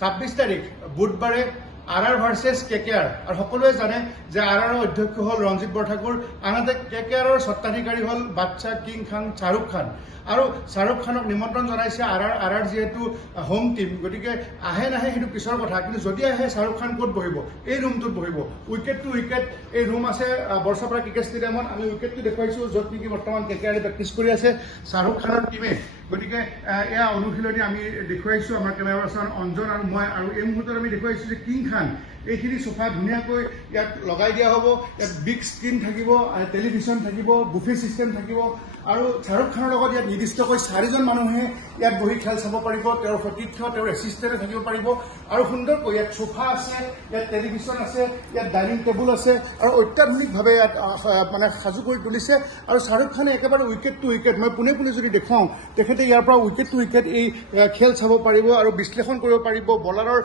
26 তাৰিখ বুধবাৰে RR versus KKR আৰু সকলোৱে জানে যে RR অধ্যক্ষ হল ৰঞ্জিত বৰঠাকুৰ আনহাতে KKR স্বত্বাধিকাৰী হল বাদশা কিং খান শাহৰুখ খান আৰু শাহৰুখ খানক নিমন্ত্ৰণ জনাইছে RR যেহেতু হোম টিম গতিকে আহে নাহে সেইটো পিছৰ কথা কিন্তু যদি আহে শাহৰুখ খান ক'ত বহিব এই ৰুমটোত বহিব উইকেট টু উইকেট এই ৰুম আছে বৰ্ষাপাৰা ক্ৰিকেট ষ্টেডিয়ামত আমি উইকেটটো দেখুৱাইছো য'ত নেকি বৰ্তমান KKR প্ৰেক্টিছ কৰি আছে শাহৰুখ খানৰ টিমে গতিকে এয়া অনুশীলনী আমি দেখুৱাইছো আমাৰ কেমেৰা পাৰ্চন অঞ্জন আৰু মই আৰু এই মুহূৰ্তত আমি দেখুৱাইছো যে কিং খান এইখিনি সোফা ধুনীয়াকৈ ইয়াত লগাই দিয়া হ'ব ইয়াত বিগ স্ক্ৰীন থাকিব টেলিভিছন থাকিব বুফে চিষ্টেম থাকিব আৰু শাহৰুখ খানৰ লগত ইয়াত নিৰ্দিষ্টকৈ 4জন মানুহে ইয়াত বহি খেল চাব পাৰিব তেওঁৰ সতীৰ্থ তেওঁৰ এছিষ্টেণ্টে থাকিব পাৰিব আৰু সুন্দৰকৈ ইয়াত সোফা আছে ইয়াত টেলিভিছন আছে ইয়াত ডাইনিং টেবুল আছে আৰু অত্যাধুনিকভাৱে ইয়াত মানে সাজু কৰি তুলিছে আৰু শাহৰুখ খানে একেবাৰে উইকেট টু উইকেট মই পোনে পোনে যদি দেখুৱাওঁ তেখেতে ইয়াৰ পৰা উইকেট টু উইকেট এই খেল চাব পাৰিব আৰু বিশ্লেষণ কৰিব পাৰিব বলাৰৰ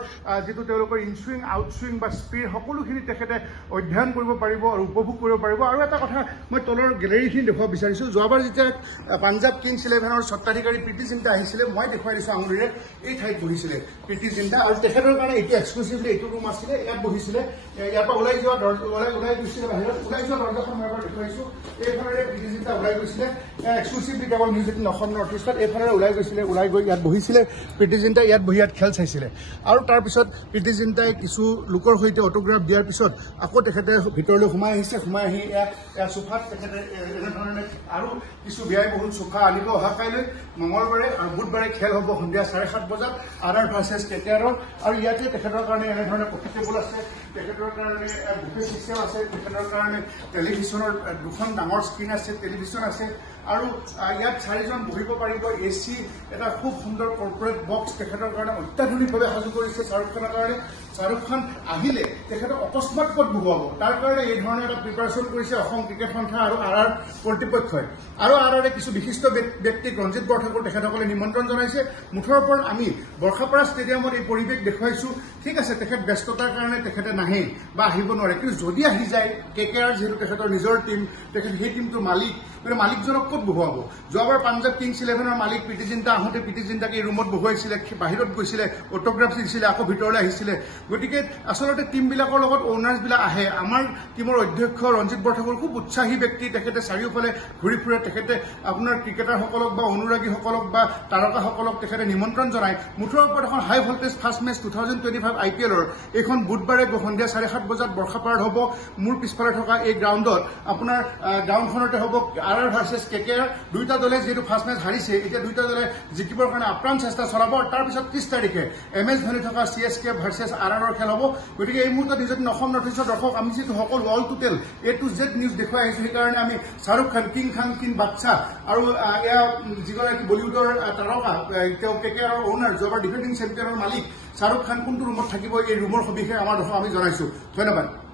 যিটো তেওঁলোকৰ ইনচুইং আউটচুইং বা স্পীড সকলোখিনি তেখেতে অধ্যয়ন কৰিব পাৰিব আৰু উপভোগ কৰিব পাৰিব আৰু এটা কথা মই তলৰ গেলেৰীখিনি দেখুৱাব বিচাৰিছোঁ যোৱাবাৰ যেতিয়া পাঞ্জাৱ কিংছ 11ৰ স্বত্বাধিকাৰী প্ৰীতি জিন্টা আহিছিলে মই দেখুৱাই দিছোঁ আঙুলিৰে এই ঠাইত বহিছিলে প্ৰীতি জিন্টা আৰু তেখেতৰ কাৰণে এইটো এক্সক্লুচিভলি এইটো ৰুম আছিলে ইয়াত বহিছিলে ইয়াৰ পৰা ওলাই গৈছিলে বাহিৰত ওলাই যোৱা দৰ্জাখন মই এবাৰ দেখুৱাইছোঁ এইফালেৰে প্ৰীতি জিন্টা ওলাই গৈছিলে এক্সক্লুচিভলি কেৱল নিউজ 18 অসম নৰ্থ ইষ্টত এইফালেৰে ওলাই গৈ ইয়াত বহিছিলে প্ৰীতি জিন্টাই ইয়াত বহি ইয়াত খেল চাইছিলে আৰু তাৰপিছত প্ৰীতি জিন্টাই কিছু লোকৰ সৈতে অটোগ্ৰাফ দিয়াৰ পিছত আকৌ তেখেতে ভিতৰলৈ সোমাই আহিছে সোমাই আহি এয়া সোফাত তেখেতে এনেধৰণে আৰু কিছু ব্যয়বহুল সোফা আনিব অহা কাইলৈ মঙলবাৰে আৰু বুধবাৰে খেল হ'ব সন্ধিয়া 7:30 বজাত RR ভাৰ্চেছ KKR আৰু ইয়াতে তেখেতৰ কাৰণে এনেধৰণে কফি টেবুল আছে তেখেতৰ কাৰণে বুফে চিষ্টেম আছে তেখেতৰ কাৰণে টেলিভিছনৰ দুখন ডাঙৰ স্ক্ৰীণ আছে টেলিভিছন আছে আৰু ইয়াত 4জন বহিব পাৰিব AC এটা খুব সুন্দৰ কৰ্পৰেট বক্স তেখেতৰ কাৰণে অত্যাধুনিকভাৱে সাজু কৰিছে শাহৰুখ খানৰ কাৰণে শাহৰুখ খান আহিলে তেখেতক অকস্মাত ক'ত বহুৱাব তাৰ কাৰণে এই ধৰণৰ এটা প্ৰিপাৰেশ্যন কৰিছে অসম ক্ৰিকেট সন্থা আৰু RR কৰ্তৃপক্ষই আৰু RR কিছু বিশিষ্ট ব্যক্তিক ৰঞ্জিত বৰঠাকুৰ তেখেতসকলে নিমন্ত্ৰণ জনাইছে মুঠৰ ওপৰত আমি বৰ্ষাপাৰা ষ্টেডিয়ামত এই পৰিৱেশ দেখুৱাইছো ঠিক আছে তেখেত ব্যস্ততাৰ কাৰণে তেখেতে নাহে বা আহিব নোৱাৰে কিন্তু যদি আহি যায় KKR যিহেতু তেখেতৰ নিজৰ টিম তেখেত সেই টিমটোৰ মালিক কিন্তু মালিকজনক ক'ত বহুৱাব যোৱাবাৰ পাঞ্জাৱ কিংছ 11ৰ মালিক প্ৰীতি জিন্টা আহোঁতে প্ৰীতি জিন্টাক এই ৰুমত বহুৱাইছিলে বাহিৰত গৈছিলে অটোগ্ৰাফ দিছিলে আকৌ ভিতৰলৈ আহিছিলে গতিকে আচলতে টিমবিলাকৰ লগত অ'নাৰ্ছবিলাক আহে আমাৰ টিমৰ অধ্যক্ষ ৰঞ্জিত বৰঠাকুৰ খুব উৎসাহী ব্যক্তি তেখেতে চাৰিওফালে ঘূৰি ফুৰে তেখেতে আপোনাৰ ক্ৰিকেটাৰসকলক বা অনুৰাগীসকলক বা তাৰকাসকলক তেখেতে নিমন্ত্ৰণ জনায় মুঠৰ ওপৰত এখন হাই ভল্টেজ ফাৰ্ষ্ট মেচ 2025 IPLৰ এইখন বুধবাৰে সন্ধিয়া 7:30 বজাত বৰ্ষাপাৰাত হ'ব মোৰ পিছফালে থকা এই গ্ৰাউণ্ডত আপোনাৰ গ্ৰাউণ্ডখনতে হ'ব RR ভাৰ্চেছ KKR দুইটা দলে যিহেতু ফাৰ্ষ্ট মেচ হাৰিছে এতিয়া দুইটা দলে জিকিবৰ কাৰণে আপ্ৰাণ চেষ্টা চলাব তাৰপিছত 30 তাৰিখে MS ধোনী থকা CSK ভাৰ্চেছ RR খেল হ'ব গতিকে এই মুহূৰ্তত নিউজ 18 অসম নৰ্থ ইষ্টৰ দৰ্শক আমি যিহেতু সকলো all total A to Z news দেখুৱাই আহিছোঁ সেইকাৰণে আমি শাহৰুখ খান কিং বাদশা আৰু এয়া যিগৰাকী বলিউডৰ তাৰকা তেওঁ KKR অ'নাৰ যোৱাবাৰ ডিফেণ্ডিং চেম্পিয়নৰ মালিক শাহৰুখ খান কোনটো ৰুমত থাকিব এই ৰুমৰ সবিশেষ আমাৰ দৰ্শক আমি জনাইছোঁ ধন্যবাদ।